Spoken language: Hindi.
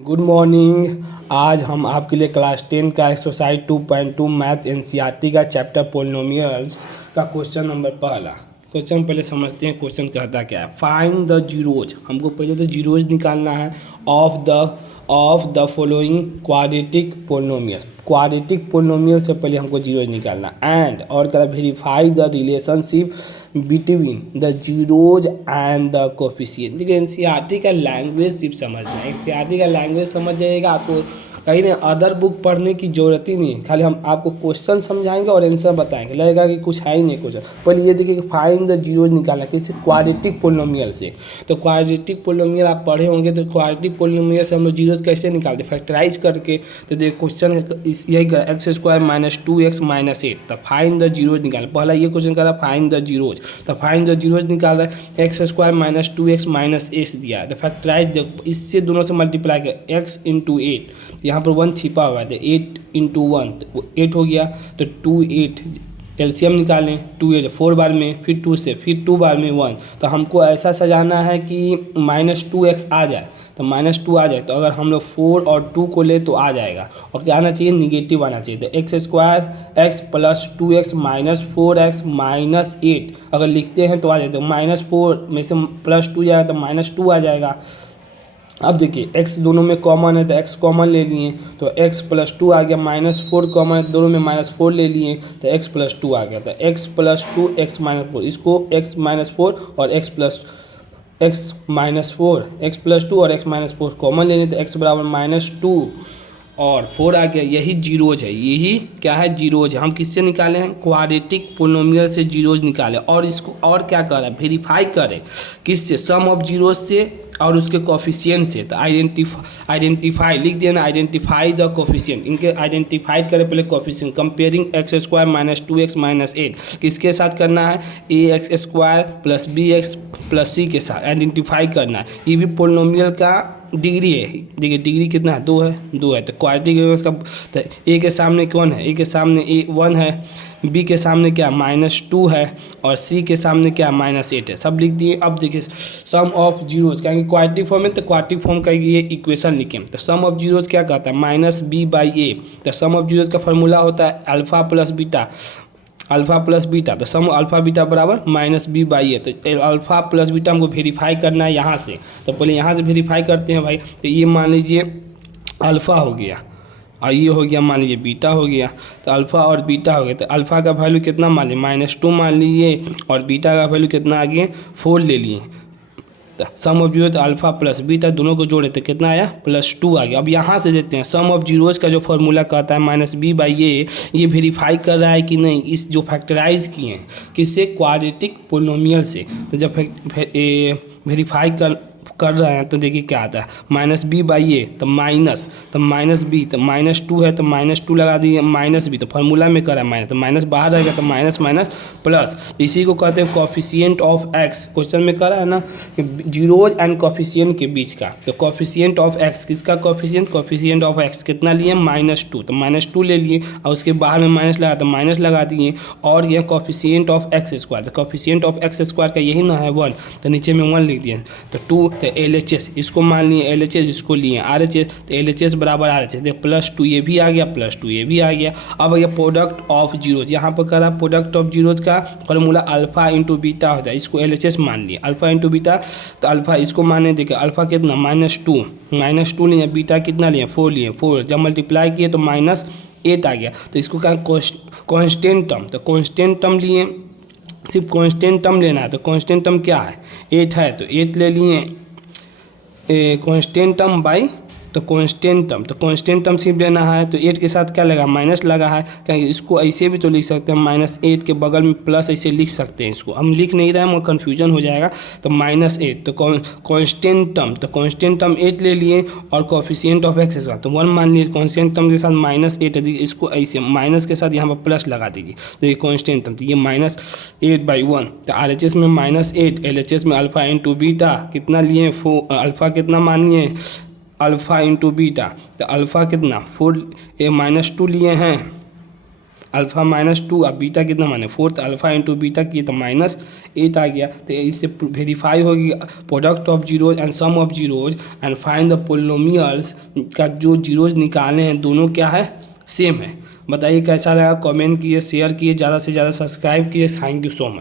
Good morning. आज हम आपके लिए क्लास 10 का एक्सरसाइज 2.2 मैथ एनसीईआरटी का चैप्टर पोलिनोमियल्स का क्वेश्चन नंबर पहला। क्वेश्चन पहले समझते हैं क्वेश्चन कहता क्या है। फाइंड द जीरोज, हमको पहले तो जीरोज निकालना है of the following quadratic polynomials. Quadratic polynomial से पहले हमको जीरोज निकालना एंड और क्या verify the relationship between the zeros and the coefficient. देखिए एनसीईआरटी का लैंग्वेज सिर्फ समझना है, एनसीईआरटी का लैंग्वेज समझ जाइएगा, आपको कहीं ना अदर बुक पढ़ने की जरूरत ही नहीं है। खाली हम आपको क्वेश्चन समझाएंगे और आंसर बताएंगे, लगेगा कि कुछ है ही नहीं क्वेश्चन। पहले ये देखिए कि फाइंड द जीरोज निकालना किसी क्वाड्रेटिक पोलिनोमियल से। तो क्वाड्रेटिक पोलिनोमियल आप पढ़े होंगे, तो क्वाड्रेटिक पोलिनोमियल से हम लोग जीरोज कैसे निकालते, फैक्टराइज करके। तो देखिए क्वेश्चन यही x square minus 2x minus 8। तो फाइंड द जीरोज निकालना, पहला ये क्वेश्चन कर रहा है फाइंड द जीरोज। तो फाइंड द जीरोज निकाल रहा है, x square minus 2x minus S दिया है। तो फैक्टराइज इससे दोनों से मल्टीप्लाई कर x इंटू 8, यहाँ पर 1 छिपा हुआ है, तो 8 इंटू 1 तो 8 हो गया। तो 2 8 एलसीएम निकालें, 2 8 4 बार में, फिर 2 से, फिर 2 बार में 1। तो हमको ऐसा सजाना है कि -2x आ जाए, तो -2 आ जाए। तो अगर हम लोग 4 और 2 को ले तो आ जाएगा, और क्या आना चाहिए, निगेटिव आना चाहिए। तो x square x plus 2x minus 4x minus 8 अगर लिखते हैं तो आ जाए। तो -4 में से +2 जाएगा तो -2 आ जाएगा। अब देखिए x दोनों में कॉमन है तो x कॉमन ले लिए, तो x प्लस 2 आ गया। -4 कॉमन है, दोनों में -4 ले लिए तो x प्लस 2 आ गया। तो x प्लस 2 x माइनस 4, इसको x माइनस 4 और x प्लस 2 और x माइनस 4 कॉमन लेने, तो x बराबर -2 और 4 आ गया। यही जीरोज है, यही क्या है, जीरोज है। हम किससे निकाले हैं, क्वाड्रेटिक पोलिनोमियल से जीरोज निकाले। और इसको और क्या कर रहा है, वेरीफाई करें किससे, सम ऑफ जीरोज से और उसके कोफिशिएंट से। तो आइडेंटिफाई लिख दिया ना, आइडेंटिफाई द कोफिशिएंट। इनके आइडेंटिफाइड करें पहले coefficient. Comparing x square minus 2x minus 8 किसके साथ करना है, ax square plus bx plus c के साथ आइडेंटिफाई करना है। ये भी पोलिनोमियल का डिग्री है। देखिए डिग्री कितना है, 2 है, 2 है। तो क्वाड्रेटिक इसका, तो a के सामने कौन है, a के सामने a 1 है, b के सामने क्या -2 है, और c के सामने क्या -8 है। सब लिख दिए। अब देखिए सम ऑफ जीरोज, कहेंगे क्वाड्रेटिक फॉर्म में, तो क्वाड्रेटिक फॉर्म का ये इक्वेशन लिखें। तो सम ऑफ जीरोज क्या कहता है, -b/a। तो सम ऑफ जीरोज का फॉर्मूला होता है अल्फा प्लस बीटा। तो सम अल्फा बीटा बराबर -b/a। तो अल्फा प्लस बीटा हमको वेरीफाई करना है यहाँ से। तो पहले यहाँ से वेरीफाई करते हैं भाई। तो ये मान लीजिए अल्फा हो गया और ये हो गया मान लीजिए बीटा हो गया। तो अल्फा और बीटा हो गया। तो अल्फा का वैल्यू कितना मान लिए, -2 मान लीजिए, और बीटा का वैल्यू कितना आ गया, 4 ले लिए। तो सम ऑफ जीरो, तो अल्फा प्लस बीटा दोनों को जोड़े तो कितना आया, +2 आ गया। अब यहाँ से देते हैं सम ऑफ जीरोज का जो फॉर्मूला कहता है -b/a, ये वेरीफाई कर रहा है कि नहीं, इस जो फैक्टराइज किए हैं किससे, क्वाड्रेटिक पोलिनोमियल से। तो जब वेरीफाई कर रहे हैं तो देखिए क्या आता है, -b/a तो माइनस b, तो -2 है तो -2 लगा दिए, -b तो फार्मूला में करा माइनस, तो माइनस बाहर रहेगा तो माइनस माइनस प्लस। इसी को कहते हैं कोफिशिएंट ऑफ x। क्वेश्चन में करा है ना जीरोज एंड कोफिशिएंट के बीच का। तो कोफिशिएंट ऑफ x, किसका कोफिशिएंट ऑफ x कितना लिए, -2। तो -2 ले लिए और उसके बाहर में माइनस लगा तो माइनस लगा दिए। और यह कोफिशिएंट ऑफ एक्स स्क्वायर, तो कोफिशिएंट ऑफ एक्स स्क्वायर का यही ना है 1, तो नीचे में 1 लिख दिए। तो 2 तो LHS इसको मान लिए, LHS इसको लिए RHS, तो LHS बराबर RHS। देख +2 ये भी आ गया, +2 ये भी आ गया। अब ये प्रोडक्ट ऑफ जीरोज, यहाँ पर करा प्रोडक्ट ऑफ जीरोज का फॉर्मूला अल्फा इंटू बीटा होता है। इसको LHS मान लिया, अल्फा इंटू बीटा। तो अल्फा इसको माने, देखिए अल्फा कितना -2 लिए, बीटा कितना लिए 4 लिए, 4 जब मल्टीप्लाई किए तो -8 आ गया। तो इसको कहा कॉन्स्टेंट टर्म। तो कॉन्स्टेंट टर्म लिए, सिर्फ कॉन्स्टेंट टर्म लेना है। तो कॉन्स्टेंट टर्म क्या है, 8 है, तो 8 ले लिए कांस्टेंट टर्म बाई, तो कांस्टेंट टर्म सिर्फ लेना है। तो 8 के साथ क्या लगा, माइनस लगा है, क्योंकि इसको ऐसे भी तो लिख सकते हैं, -8 के बगल में प्लस ऐसे लिख सकते हैं। इसको हम लिख नहीं रहे हैं, कन्फ्यूजन हो जाएगा। तो -8 तो कांस्टेंट टर्म 8 ले लिए, और कोफिशिएंट ऑफ एक्स का तो 1 मान लिए। कांस्टेंट टर्म के साथ -8 इसको ऐसे माइनस के साथ यहाँ पर प्लस लगा दीजिए। तो ये कांस्टेंट टर्म, तो ये -8/1। तो RHS में -8, LHS में अल्फा इंटू बीटा कितना लिए, अल्फा कितना मान लिए, अल्फा इंटू बीटा। तो अल्फा कितना 4 -2 लिए हैं, अल्फ़ा -2, अब बीटा कितना माने 4, तो अल्फ़ा इंटू बीटा किए तो -8 आ गया। तो इससे वेरीफाई होगी product of zeros and sum of zeros and find the polynomials का जो जीरोज निकाले हैं दोनों क्या है, सेम है। बताइए कैसा लगा, कमेंट किए, शेयर किए, ज़्यादा से ज़्यादा सब्सक्राइब किए। Thank you so much.